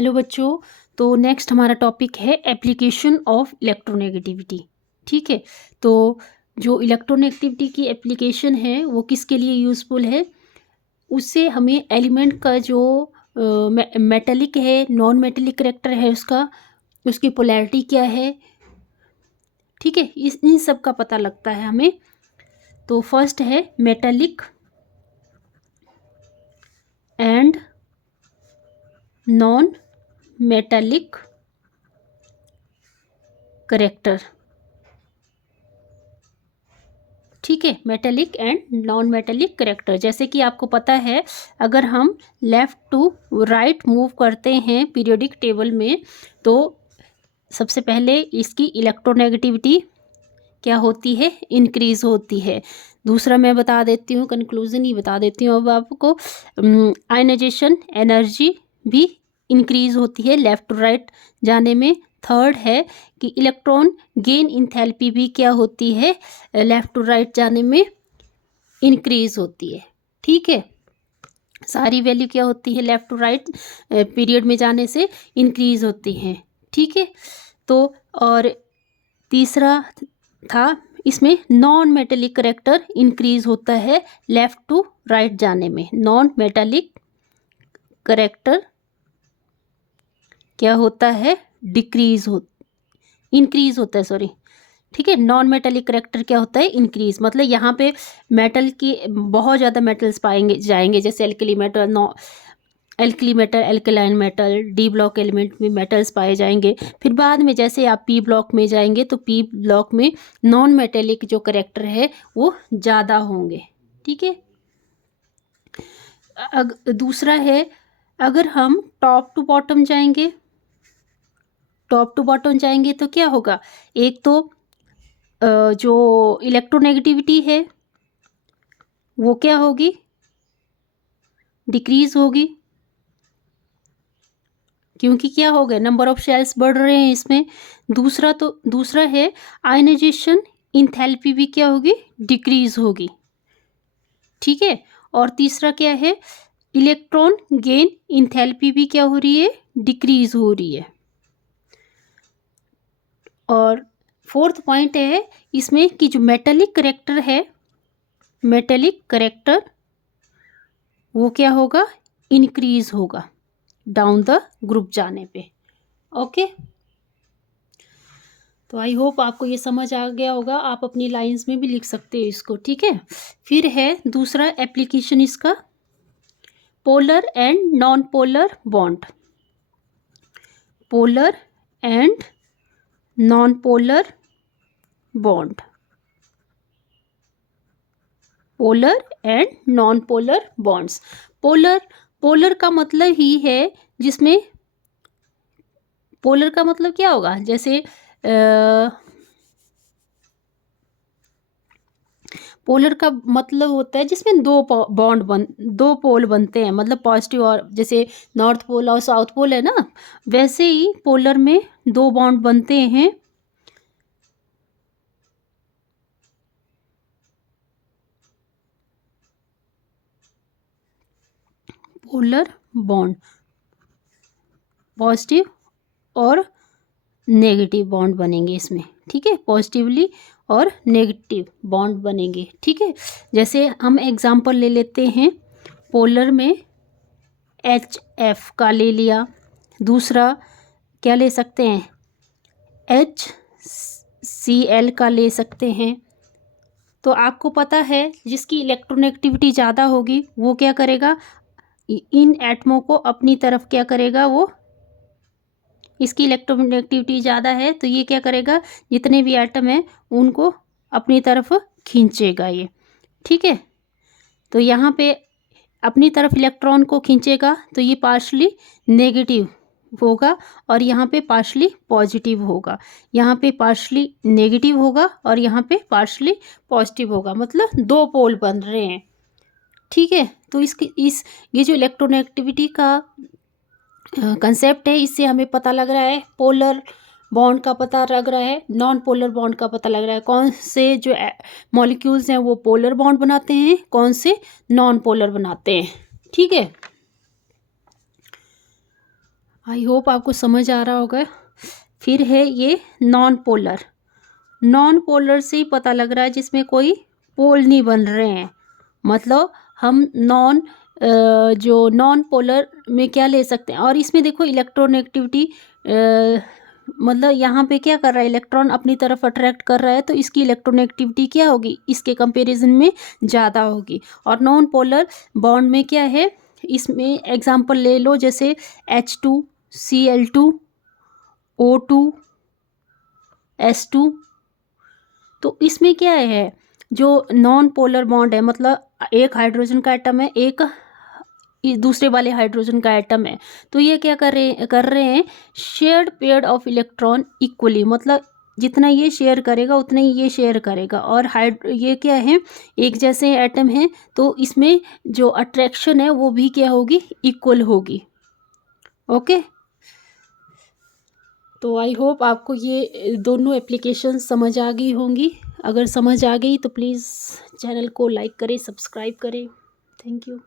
Hello बच्चों। तो next हमारा टॉपिक है एप्लीकेशन ऑफ इलेक्ट्रोनेगेटिविटी। ठीक है, तो जो इलेक्ट्रोनेगेटिविटी की एप्लीकेशन है वो किसके लिए यूज़फुल है, उससे हमें एलिमेंट का जो मेटेलिक है, नॉन मेटेलिक करेक्टर है उसकी पोलैरिटी क्या है, ठीक है, इन सब का पता लगता है हमें। तो फर्स्ट है metallic and non metallic character. ठीक है, metallic and non metallic character. जैसे कि आपको पता है, अगर हम लेफ़्ट टू राइट मूव करते हैं पीरियोडिक टेबल में, तो सबसे पहले इसकी इलेक्ट्रोनेगेटिविटी क्या होती है, इंक्रीज़ होती है। दूसरा मैं बता देती हूँ, कंक्लूजन ही बता देती हूँ अब आपको, आयनाइजेशन एनर्जी भी इंक्रीज़ होती है लेफ़्ट टू राइट जाने में। थर्ड है कि इलेक्ट्रॉन गेन इंथैल्पी भी क्या होती है, लेफ़्ट टू राइट जाने में इंक्रीज़ होती है। ठीक है, सारी वैल्यू क्या होती है, लेफ़्ट टू राइट पीरियड में जाने से इंक्रीज़ होती हैं। ठीक है, तो और तीसरा था इसमें नॉन मेटेलिक करेक्टर इंक्रीज़ होता है लेफ़्ट टू राइट जाने में। नॉन मेटेलिक करेक्टर क्या होता है, इंक्रीज़ होता है, सॉरी। ठीक है, नॉन मेटेलिक करेक्टर क्या होता है, इंक्रीज़। मतलब यहाँ पे मेटल की बहुत ज़्यादा मेटल्स पाएंगे जाएंगे, जैसे alkali metal, alkaline metal, D block element में मेटल्स पाए जाएंगे। फिर बाद में जैसे आप पी ब्लॉक में जाएंगे तो पी ब्लॉक में नॉन मेटेलिक जो करेक्टर है वो ज़्यादा होंगे। ठीक है, दूसरा है, अगर हम टॉप टू बॉटम जाएंगे तो क्या होगा, एक तो जो इलेक्ट्रोनेगेटिविटी है वो क्या होगी, डिक्रीज होगी, क्योंकि क्या हो गया, नंबर ऑफ शेल्स बढ़ रहे हैं इसमें। दूसरा है आयनाइजेशन इंथैल्पी भी क्या होगी, डिक्रीज होगी। ठीक है, और तीसरा क्या है, इलेक्ट्रॉन गेन इंथैल्पी भी क्या हो रही है, डिक्रीज हो रही है। और फोर्थ पॉइंट है इसमें कि जो मेटेलिक करेक्टर वो क्या होगा, इंक्रीज होगा डाउन द ग्रुप जाने पे। ओके, तो आई होप आपको ये समझ आ गया होगा। आप अपनी लाइंस में भी लिख सकते हो इसको। ठीक है, फिर है दूसरा एप्लीकेशन इसका, polar and non polar bond. Polar and non polar bond, polar and non polar bonds. Polar का मतलब ही है जिसमें, पोलर का मतलब क्या होगा, जैसे पोलर का मतलब होता है जिसमें दो पोल बनते हैं, मतलब पॉजिटिव, और जैसे नॉर्थ पोल और साउथ पोल है ना, वैसे ही पोलर में दो बॉन्ड बनते हैं। पोलर बॉन्ड पॉजिटिव और नेगेटिव बॉन्ड बनेंगे इसमें। ठीक है, पॉजिटिवली और नेगेटिव बॉन्ड बनेंगे। ठीक है, जैसे हम एग्जांपल ले लेते हैं, पोलर में HF का ले लिया, दूसरा क्या ले सकते हैं, HCl का ले सकते हैं। तो आपको पता है जिसकी इलेक्ट्रोनेगेटिविटी ज़्यादा होगी वो क्या करेगा, इन एटमों को अपनी तरफ क्या करेगा, वो इसकी इलेक्ट्रोनेगेटिविटी ज़्यादा है तो ये क्या करेगा, जितने भी एटम हैं उनको अपनी तरफ खींचेगा ये। ठीक है, तो यहाँ पे अपनी तरफ इलेक्ट्रॉन को खींचेगा तो ये पार्शली नेगेटिव होगा और यहाँ पे पार्शली पॉजिटिव होगा, यहाँ पे पार्शली नेगेटिव होगा और यहाँ पे पार्शली पॉजिटिव होगा, मतलब दो पोल बन रहे हैं। ठीक है, तो ये जो इलेक्ट्रोनेगेटिविटी का कंसेप्ट है, इससे हमें पता लग रहा है, पोलर बॉन्ड का पता लग रहा है, नॉन पोलर बॉन्ड का पता लग रहा है, कौन से जो मॉलिक्यूल्स हैं वो पोलर बॉन्ड बनाते हैं, कौन से नॉन पोलर बनाते हैं। ठीक है, आई होप आपको समझ आ रहा होगा। फिर है ये नॉन पोलर। नॉन पोलर से ही पता लग रहा है जिसमें कोई पोल नहीं बन रहे हैं। मतलब हम जो नॉन पोलर में क्या ले सकते हैं। और इसमें देखो इलेक्ट्रोनेगेटिविटी, मतलब यहाँ पे क्या कर रहा है, इलेक्ट्रॉन अपनी तरफ अट्रैक्ट कर रहा है, तो इसकी इलेक्ट्रोनेगेटिविटी क्या होगी, इसके कंपैरिजन में ज़्यादा होगी। और नॉन पोलर बॉन्ड में क्या है, इसमें एग्जांपल ले लो जैसे H2 Cl2 O2 S2। तो इसमें क्या है, जो नॉन पोलर बॉन्ड है, मतलब एक हाइड्रोजन का एटम है, एक दूसरे वाले हाइड्रोजन का एटम है, तो ये क्या कर रहे हैं, shared pair of electron equally, मतलब जितना ये शेयर करेगा उतना ही ये शेयर करेगा। और ये क्या है, एक जैसे एटम है, तो इसमें जो अट्रैक्शन है वो भी क्या होगी, इक्वल होगी। ओके, तो आई होप आपको ये दोनों एप्लीकेशन समझ आ गई होंगी। अगर समझ आ गई तो प्लीज़ चैनल को लाइक करें, सब्सक्राइब करें। Thank you.